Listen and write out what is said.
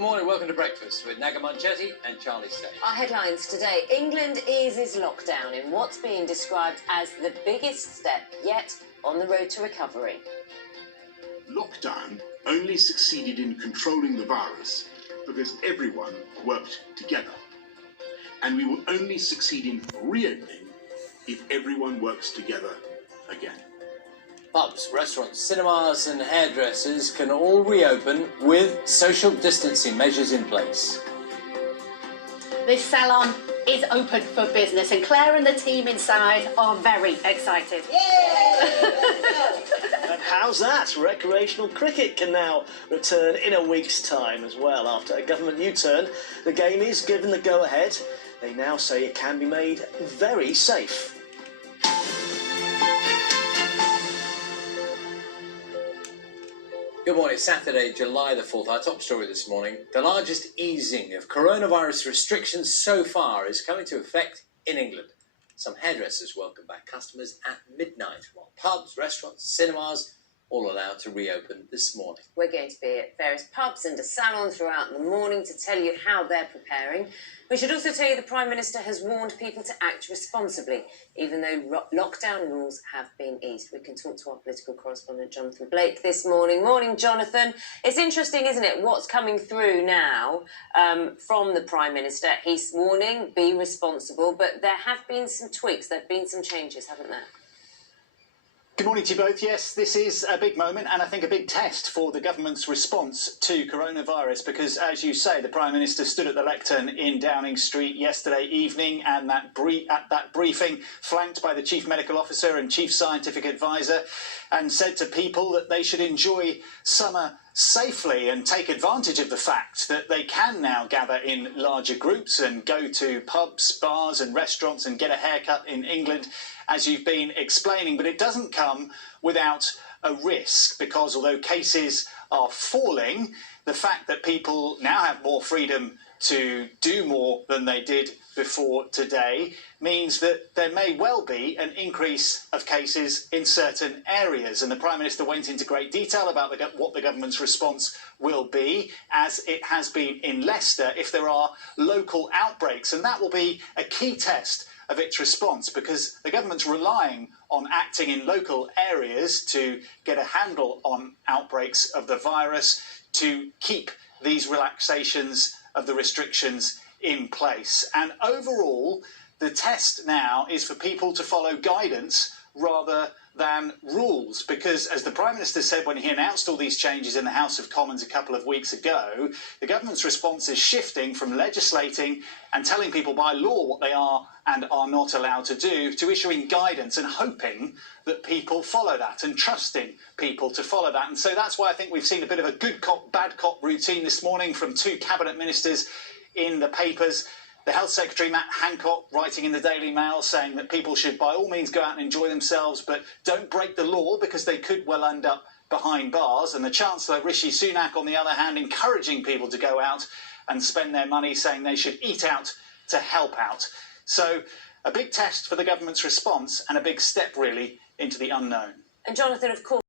morning, welcome to Breakfast with Naga Monchetti and Charlie Stayne. Our headlines today. England eases lockdown in what's being described as the biggest step yet on the road to recovery. Lockdown only succeeded in controlling the virus because everyone worked together. And we will only succeed in reopening if everyone works together again. Pubs, restaurants, cinemas and hairdressers can all reopen with social distancing measures in place. This salon is open for business and Claire and the team inside are very excited. And how's that? Recreational cricket can now return in a week's time as well. After a government U-turn, the game is given the go-ahead. They now say it can be made very safe. Good morning, Saturday, July the 4th. Our top story this morning, the largest easing of coronavirus restrictions so far is coming to effect in England. Some hairdressers welcome back customers at midnight, while pubs, restaurants, cinemas all allowed to reopen this morning. We're going to be at various pubs and a salon throughout the morning to tell you how they're preparing. We should also tell you the Prime Minister has warned people to act responsibly, even though lockdown rules have been eased. We can talk to our political correspondent, Jonathan Blake, this morning. Morning, Jonathan. It's interesting, isn't it, what's coming through now from the Prime Minister. He's warning, be responsible, but there have been some tweaks, there have been some changes, haven't there? Good morning to you both. Yes, this is a big moment and I think a big test for the government's response to coronavirus because, as you say, the Prime Minister stood at the lectern in Downing Street yesterday evening and at that briefing, flanked by the Chief Medical Officer and Chief Scientific Advisor, and said to people that they should enjoy summer safely and take advantage of the fact that they can now gather in larger groups and go to pubs, bars and restaurants and get a haircut in England, as you've been explaining. But it doesn't come without a risk because although cases are falling, the fact that people now have more freedom to do more than they did before today means that there may well be an increase of cases in certain areas. And the Prime Minister went into great detail about what the government's response will be, as it has been in Leicester, if there are local outbreaks. And that will be a key test of its response because the government's relying on acting in local areas to get a handle on outbreaks of the virus to keep these relaxations of the restrictions in place. And overall, the test now is for people to follow guidance rather than rules, because as the Prime Minister said when he announced all these changes in the House of Commons a couple of weeks ago, the government's response is shifting from legislating and telling people by law what they are and are not allowed to do to issuing guidance and hoping that people follow that and trusting people to follow that. And so that's why I think we've seen a bit of a good cop, bad cop routine this morning from two cabinet ministers in the papers. The Health Secretary, Matt Hancock, writing in the Daily Mail saying that people should by all means go out and enjoy themselves, but don't break the law because they could well end up behind bars. And the Chancellor, Rishi Sunak, on the other hand, encouraging people to go out and spend their money, saying they should eat out to help out. So a big test for the government's response and a big step, really, into the unknown. And Jonathan, of course,